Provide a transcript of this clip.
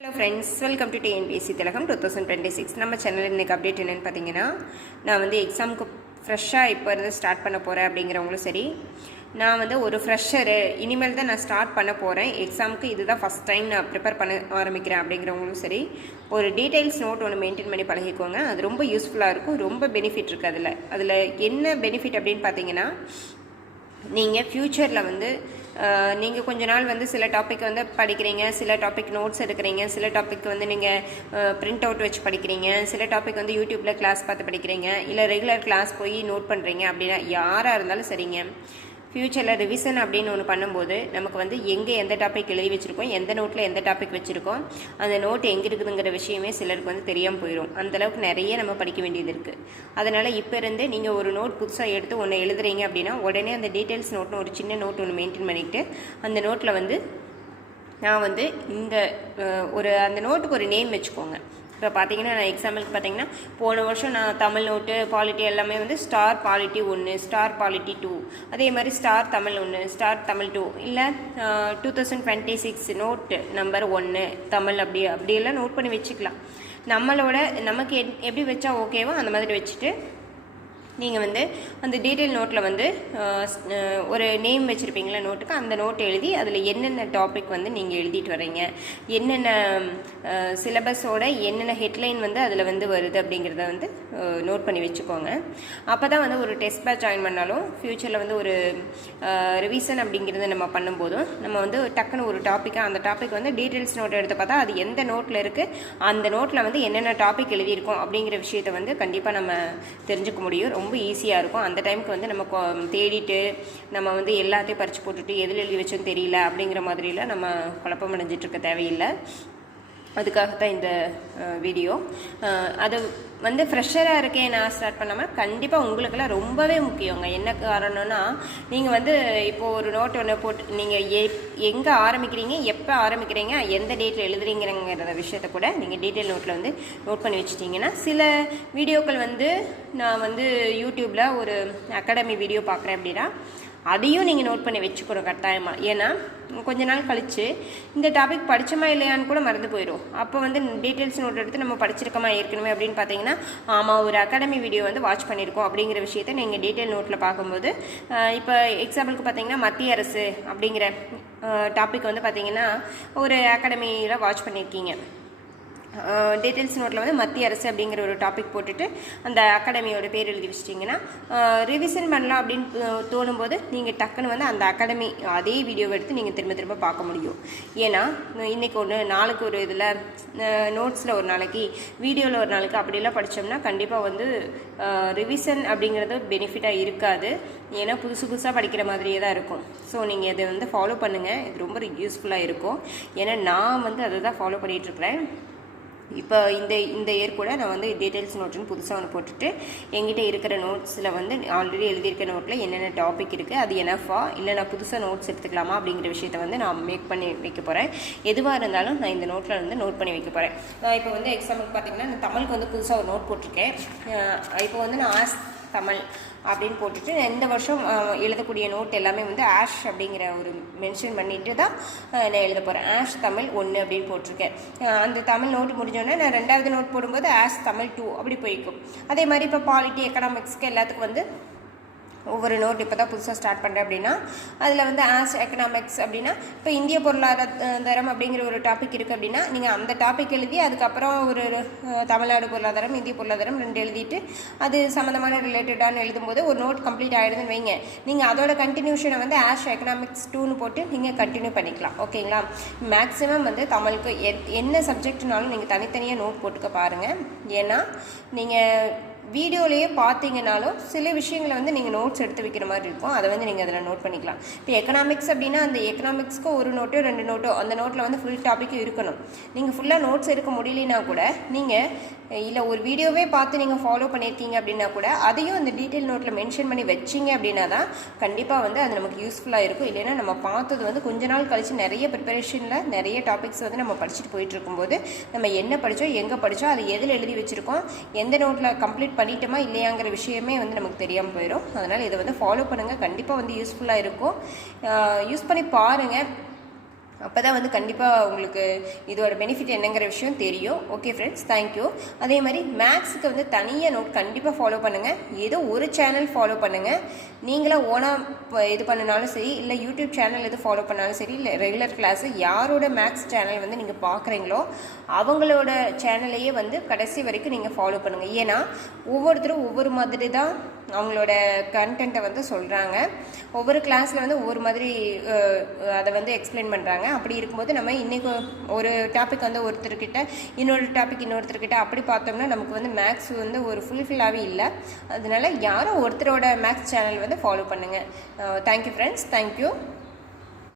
Hello friends, welcome to TNPSC திலகம் 2026. நம்ம சேனலில் இன்றைக்கி அப்டேட் என்னென்னு பார்த்தீங்கன்னா, நான் வந்து எக்ஸாமுக்கு ஃப்ரெஷ்ஷாக இப்போ இருந்து ஸ்டார்ட் பண்ண போகிறேன் அப்படிங்கிறவங்களும் சரி, நான் வந்து ஒரு ஃப்ரெஷரு இனிமேல் தான் நான் ஸ்டார்ட் பண்ண போகிறேன், எக்ஸாமுக்கு இதுதான் ஃபஸ்ட் டைம் நான் ப்ரிப்பேர் பண்ண ஆரம்பிக்கிறேன் அப்படிங்கிறவங்களும் சரி, ஒரு டீட்டெயில்ஸ் நோட் ஒன்று மெயின்டைன் பண்ணி பழகிக்கோங்க. அது ரொம்ப யூஸ்ஃபுல்லாக இருக்கும், ரொம்ப பெனிஃபிட் இருக்குது. அதில் என்ன பெனிஃபிட் அப்படின்னு பார்த்தீங்கன்னா, நீங்கள் ஃப்யூச்சரில் வந்து நீங்கள் கொஞ்ச நாள் வந்து சில டாபிக் வந்து படிக்கிறீங்க, சில டாபிக் நோட்ஸ் எடுக்கிறீங்க, சில டாபிக் வந்து நீங்கள் பிரிண்ட் அவுட் வச்சு படிக்கிறீங்க, சில டாபிக் வந்து யூடியூப்பில் கிளாஸ் பார்த்து படிக்கிறீங்க, இல்லை ரெகுலர் கிளாஸ் போய் நோட் பண்ணுறீங்க. அப்படின்னா யாராக இருந்தாலும் சரிங்க, ஃப்யூச்சரில் ரிவிஷன் அப்படின்னு ஒன்று பண்ணும்போது நமக்கு வந்து எங்கே எந்த டாபிக் எழுதி வச்சுருக்கோம், எந்த நோட்டில் எந்த டாபிக் வச்சுருக்கோம், அந்த நோட் எங்கே இருக்குதுங்கிற விஷயமே சிலருக்கு வந்து தெரியாமல் போயிடும். அந்தளவுக்கு நிறைய நம்ம படிக்க வேண்டியது இருக்குது. அதனால் இப்போ இருந்து நீங்கள் ஒரு நோட் புதுசாக எடுத்து ஒன்று எழுதுறீங்க அப்படின்னா உடனே அந்த டீட்டெயில்ஸ் நோட்னு ஒரு சின்ன நோட் ஒன்று மெயின்டைன் பண்ணிவிட்டு அந்த நோட்டில் வந்து நான் வந்து இந்த அந்த நோட்டுக்கு ஒரு நேம் வச்சுக்கோங்க. இப்போ பார்த்தீங்கன்னா, நான் எக்ஸாம்பிளுக்கு பார்த்தீங்கன்னா, போன வருஷம் நான் தமிழ் நோட்டு பாலிட்டி எல்லாமே வந்து ஸ்டார் பாலிட்டி 1, ஸ்டார் பாலிட்டி 2, அதே மாதிரி ஸ்டார் தமிழ் 1, ஸ்டார் தமிழ் 2, இல்லை 2026 நோட்டு நம்பர் 1 தமிழ் அப்படியெல்லாம் நோட் பண்ணி வச்சுக்கலாம். நமக்கு எப்படி வச்சா ஓகேவோ அந்த மாதிரி வச்சுட்டு நீங்கள் வந்து அந்த டீட்டெயில் நோட்டில் வந்து ஒரு நேம் வச்சுருப்பீங்களா நோட்டுக்கு, அந்த நோட் எழுதி அதில் என்னென்ன டாபிக் வந்து நீங்கள் எழுதிட்டு வரீங்க, என்னென்ன சிலபஸோட என்னென்ன ஹெட்லைன் வந்து அதில் வந்து வருது அப்படிங்கிறத வந்து நோட் பண்ணி வச்சுக்கோங்க. அப்போ தான் வந்து ஒரு டெஸ்ட் பேட்ச் ஜாயின் பண்ணாலும் ஃப்யூச்சரில் வந்து ஒரு ரிவிஷன் அப்படிங்கிறத நம்ம பண்ணும்போதும் நம்ம வந்து டக்குன்னு ஒரு டாப்பிக்காக அந்த டாபிக் வந்து டீட்டெயில்ஸ் நோட் எடுத்து பார்த்தா அது எந்த நோட்டில் இருக்குது, அந்த நோட்டில் வந்து என்னென்ன டாபிக் எழுதியிருக்கோம் அப்படிங்கிற விஷயத்தை வந்து கண்டிப்பாக நம்ம தெரிஞ்சுக்க முடியும். ரொம்ப ஈஸியாக இருக்கும். அந்த டைமுக்கு வந்து நம்ம தேடிட்டு நம்ம வந்து எல்லாத்தையும் பறித்து போட்டுட்டு எதில் எழுதி வச்சோன்னு தெரியல அப்படிங்கிற மாதிரிலாம் நம்ம குழப்பம் அடைஞ்சிட்ருக்க தேவையில்லை. அதுக்காகத்தான் இந்த வீடியோ. அது வந்து ஃப்ரெஷராக இருக்கேன் நான் ஸ்டார்ட் பண்ணாமல் கண்டிப்பாக உங்களுக்கெல்லாம் ரொம்பவே முக்கியங்க. என்ன காரணம்னா, நீங்கள் வந்து இப்போது ஒரு நோட் ஒன்று போட்டு நீங்கள் எங்கே ஆரம்பிக்கிறீங்க, எப்போ ஆரம்பிக்கிறீங்க, எந்த டேட்டில் எழுதுறீங்கிறத விஷயத்த கூட நீங்கள் டீட்டெயில் நோட்டில் வந்து நோட் பண்ணி வச்சுட்டிங்கன்னா, சில வீடியோக்கள் வந்து நான் வந்து யூடியூப்பில் ஒரு அகாடமி வீடியோ பார்க்குறேன் அப்படின்னா அதையும் நீங்கள் நோட் பண்ணி வச்சுக்கணும் கட்டாயமாக. ஏன்னா கொஞ்ச நாள் கழித்து இந்த டாபிக் படித்தோமா இல்லையான்னு கூட மறந்து போயிடும். அப்போ வந்து டீட்டெயில்ஸ் நோட் எடுத்து நம்ம படிச்சிருக்கோமா ஏற்கனவே அப்படின்னு பார்த்தீங்கன்னா, ஆமாம் ஒரு அகாடமி வீடியோ வந்து வாட்ச் பண்ணியிருக்கோம் அப்படிங்கிற விஷயத்தை நீங்கள் டீட்டெயில் நோட்டில் பார்க்கும்போது, இப்போ எக்ஸாம்பிளுக்கு பார்த்தீங்கன்னா மத்திய அரசு அப்படிங்கிற டாபிக் வந்து பார்த்தீங்கன்னா ஒரு அகாடமியில் வாட்ச் பண்ணியிருக்கீங்க. டீட்டெயில்ஸ் நோட்டில் வந்து மத்திய அரசு அப்படிங்கிற ஒரு டாபிக் போட்டுட்டு அந்த அகாடமியோட பேர் எழுதி வச்சிட்டிங்கன்னா ரிவிஷன் பண்ணலாம் அப்படின்னு தோணும்போது நீங்கள் டக்குன்னு வந்து அந்த அகாடமி அதே வீடியோவை எடுத்து நீங்கள் திரும்ப திரும்ப பார்க்க முடியும். ஏன்னா இன்றைக்கி ஒன்று, நாளுக்கு ஒரு இதில் நோட்ஸில் ஒரு நாளைக்கு, வீடியோவில் ஒரு நாளைக்கு அப்படிலாம் படித்தோம்னா கண்டிப்பாக வந்து ரிவிஷன் அப்படிங்கிறது பெனிஃபிட்டாக இருக்காது. ஏன்னா புதுசாக படிக்கிற மாதிரியே தான் இருக்கும். ஸோ நீங்கள் இதை வந்து ஃபாலோ பண்ணுங்கள், இது ரொம்ப யூஸ்ஃபுல்லாக இருக்கும். ஏன்னா நான் வந்து அதை தான் ஃபாலோ பண்ணிகிட்ருக்கிறேன். இப்போ இந்த இயர் கூட நான் வந்து டீட்டெயில்ஸ் நோட்டுன்னு புதுசாக ஒன்று போட்டுட்டு எங்கிட்ட இருக்கிற நோட்ஸில் வந்து ஆல்ரெடி எழுதியிருக்க நோட்டில் என்னென்ன டாபிக் இருக்குது, அது எனஃபா இல்லை நான் புதுசாக நோட்ஸ் எடுத்துக்கலாமா அப்படிங்கிற விஷயத்தை வந்து நான் மேக் பண்ணி வைக்க போகிறேன். எதுவாக இருந்தாலும் நான் இந்த நோட்டில் வந்து நோட் பண்ணி வைக்க போகிறேன். நான் இப்போ வந்து எக்ஸாம்பிள் பார்த்தீங்கன்னா, நான் தமிழுக்கு வந்து புதுசாக ஒரு நோட் போட்டிருக்கேன். இப்போ வந்து நான் ஆஸ் தமிழ் அப்படின்னு போட்டுட்டு இந்த வருஷம் எழுதக்கூடிய நோட் எல்லாமே வந்து ஆஷ் அப்படிங்கிற ஒரு மென்ஷன் பண்ணிட்டு தான் நான் எழுத போகிறேன். ஆஷ் தமிழ் 1 அப்படின்னு போட்டிருக்கேன். அந்த தமிழ் நோட்டு முடிஞ்சோடனே நான் 2வது நோட் போடும்போது ஆஷ் தமிழ் 2 அப்படி போய்க்கும். அதே மாதிரி இப்போ பாலிட்டி, எக்கனாமிக்ஸ்க்கு எல்லாத்துக்கும் வந்து ஒவ்வொரு நோட் இப்போ தான் புதுசாக ஸ்டார்ட் பண்ணுறேன் அப்படின்னா அதில் வந்து ஆஸ் எக்கனாமிக்ஸ் அப்படின்னா இப்போ இந்திய பொருளாதாரம் அப்படிங்கிற ஒரு டாபிக் இருக்குது அப்படின்னா நீங்கள் அந்த டாபிக் எழுதி அதுக்கப்புறம் ஒரு தமிழ்நாடு பொருளாதாரம், இந்திய பொருளாதாரம் 2 எழுதிட்டு அது சம்மந்தமான ரிலேட்டடான எழுதும்போது ஒரு நோட் கம்ப்ளீட் ஆகிடுதுன்னு வைங்க. நீங்கள் அதோட கண்டினியூஷனை வந்து ஆஷ் எக்கனாமிக்ஸ் 2ன்னு போட்டு நீங்கள் கண்டினியூ பண்ணிக்கலாம். ஓகேங்களா? மேக்ஸிமம் வந்து தமிழுக்கு என்ன சப்ஜெக்ட்னாலும் நீங்கள் தனித்தனியாக நோட் போட்டுக்க பாருங்கள். ஏன்னா நீங்கள் வீடியோலேயே பார்த்தீங்கன்னாலும் சில விஷயங்களை வந்து நீங்கள் நோட்ஸ் எடுத்து வைக்கிற மாதிரி இருக்கும். அதை வந்து நீங்கள் அதில் நோட் பண்ணிக்கலாம். இப்போ எக்கனாமிக்ஸ் அப்படின்னா அந்த எக்கனாமிக்ஸ்க்கு ஒரு நோட்டோ 2 நோட்டோ அந்த நோட்டில் வந்து ஃபுல் டாப்பிக்கும் இருக்கணும். நீங்கள் ஃபுல்லாக நோட்ஸ் எடுக்க முடியலனா கூட நீங்கள் இல்லை ஒரு வீடியோவே பார்த்து நீங்கள் ஃபாலோ பண்ணியிருக்கீங்க அப்படின்னா கூட அதையும் அந்த டீட்டெயில் நோட்டில் மென்ஷன் பண்ணி வச்சிங்க அப்படின்னா தான் கண்டிப்பாக வந்து அது நமக்கு யூஸ்ஃபுல்லாக இருக்கும். இல்லைன்னா நம்ம பார்த்தது வந்து கொஞ்ச நாள் கழித்து நிறைய ப்ரிப்பரேஷனில் நிறைய டாபிக்ஸ் வந்து நம்ம படிச்சுட்டு போயிட்டு இருக்கும்போது நம்ம என்ன படித்தோம், எங்கே படித்தோம், அது எதில் எழுதி வச்சுருக்கோம், எந்த நோட்டில் கம்ப்ளீட் பண்ணிட்டோமா இல்லையாங்கிற விஷயமே வந்து நமக்கு தெரியாமல் போயிடும். அதனால் இதை வந்து ஃபாலோ பண்ணுங்கள், கண்டிப்பாக வந்து யூஸ்ஃபுல்லாக இருக்கும். யூஸ் பண்ணி பாருங்கள். அப்போ தான் வந்து கண்டிப்பாக உங்களுக்கு இதோட பெனிஃபிட் என்னங்கிற விஷயம் தெரியும். Okay friends, thank you. அதே மாதிரி மேக்ஸுக்கு வந்து தனியாக நோட் கண்டிப்பாக ஃபாலோ பண்ணுங்கள். ஏதோ ஒரு சேனல் ஃபாலோ பண்ணுங்கள். நீங்களாக ஓனாக இது பண்ணினாலும் சரி, இல்லை யூடியூப் சேனல் எது ஃபாலோ பண்ணாலும் சரி, இல்லை ரெகுலர் கிளாஸு யாரோட மேக்ஸ் சேனல் வந்து நீங்கள் பார்க்குறீங்களோ அவங்களோட சேனலையே வந்து கடைசி வரைக்கும் நீங்கள் ஃபாலோ பண்ணுங்கள். ஏன்னா ஒவ்வொருத்தரும் ஒவ்வொரு மாதிரி தான் அவங்களோட கண்டென்ட்டை வந்து சொல்கிறாங்க. ஒவ்வொரு கிளாஸில் வந்து ஒவ்வொரு மாதிரி அதை வந்து எக்ஸ்பிளைன் பண்ணுறாங்க. அப்படி இருக்கும்போது நம்ம இன்றைக்கி ஒரு டாபிக் வந்து ஒருத்தர்கிட்ட, இன்னொரு டாபிக் இன்னொருத்தர்கிட்ட அப்படி பார்த்தோம்னா நமக்கு வந்து மேக்ஸ் வந்து ஒரு ஃபுல்ஃபில்லாகவே இல்லை. அதனால யாரோ ஒருத்தரோட மேக்ஸ் சேனல் வந்து ஃபாலோ பண்ணுங்கள். Thank you friends, thank you.